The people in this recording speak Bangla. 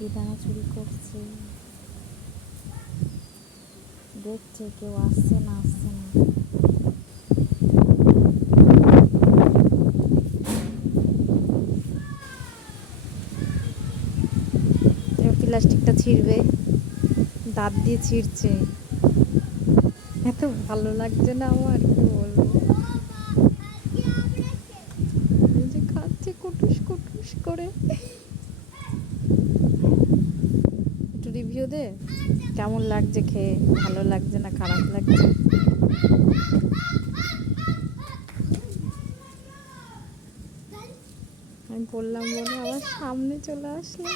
বিছানা চুরি করছে, দেখছে কেউ আসছে না আসছে না। প্লাস্টিকটা ছিঁড়বে, দাঁত দিয়ে ছিঁড়ছে। এত ভালো লাগছে না আমার, কি বলবো। যে খাচ্ছে কুটুস কুটুস করে। একটু রিভিউ দে, কেমন লাগছে খেয়ে, ভালো লাগছে না খারাপ লাগছে? আমি বললাম বলে আবার সামনে চলে আসলো।